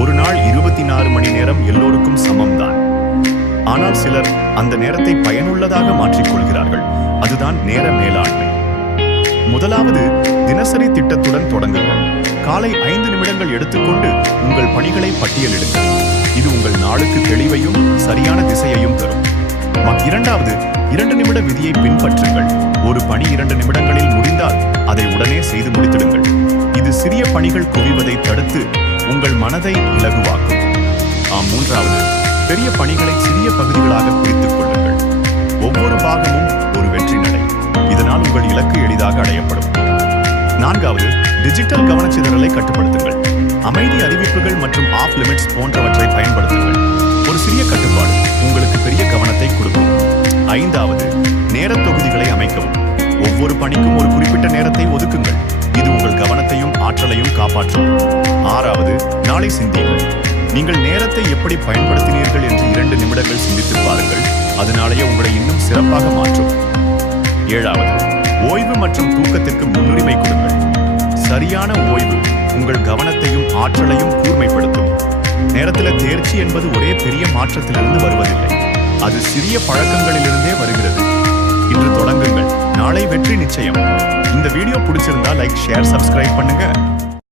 ஒரு நாள் 24 மணி நேரம் எல்லோருக்கும் சமம்தான். ஆனால் சிலர் அந்த நேரத்தை பயனுள்ளதாக மாற்றிக்கொள்கிறார்கள். அதுதான் நேர மேலாண்மை. முதலாவது, தினசரி திட்டத்துடன் தொடங்குங்கள். காலை 5 நிமிடங்கள் எடுத்துக்கொண்டு உங்கள் பணிகளை பட்டியலிடுங்கள். இது உங்கள் நாளுக்கு தெளிவையும் சரியான திசையையும் தரும். இரண்டாவது, 2 நிமிட விதியை பின்பற்றுங்கள். ஒரு பணி 2 நிமிடங்களில் முடிந்தால் அதை உடனே செய்து முடித்திடுங்கள். இது சிறிய பணிகள் குவிவதை தடுத்து உங்கள் மனதை இலகுவாக்கும். மூன்றாவது, பெரிய பணிகளை சிறிய பகுதிகளாக பிரித்துக் கொள்ளுங்கள். ஒவ்வொரு பாகமும் ஒரு வெற்றி நடை. இதனால் உங்கள் இலக்கு எளிதாக அடையப்படும். நான்காவது, டிஜிட்டல் கவனச்சிதறலை கட்டுப்படுத்துங்கள். அமைதி அறிவிப்புகள் மற்றும் ஆஃப் லிமிட்ஸ் போன்றவற்றை பயன்படுத்துங்கள். ஒரு சிறிய கட்டுப்பாடு உங்களுக்கு பெரிய கவனத்தை கொடுக்கும். ஐந்தாவது, நேர தொகுதிகளை அமைக்கவும். ஒவ்வொரு பணிக்கும் ஒரு குறிப்பிட்ட நேரத்தை ஒதுக்குங்கள். இது உங்கள் கவனத்தையும் ஆற்றலையும் காப்பாற்றும். ஆறாவது, நாளை சிந்தியுங்கள். நீங்கள் நேரத்தை எப்படி பயன்படுத்தினீர்கள் என்று 2 நிமிடங்கள் சிந்தித்து பாருங்கள். அதனாலேயே உங்களை இன்னும் சிறப்பாக மாற்றும். ஏழாவது, ஓய்வு மற்றும் தூக்கத்திற்கு முன்னுரிமை கொடுங்கள். சரியான ஓய்வு உங்கள் கவனத்தையும் ஆற்றலையும் கூர்மைப்படுத்தும். நேரத்தில் தேர்ச்சி என்பது ஒரே பெரிய மாற்றத்திலிருந்து வருவதில்லை. அது சிறிய பழக்கங்களிலிருந்தே வருகிறது. இன்று தொடங்குங்கள். நாளை வெற்றி நிச்சயம். இந்த வீடியோ பிடிச்சிருந்தா லைக், ஷேர், சப்ஸ்கிரைப் பண்ணுங்க.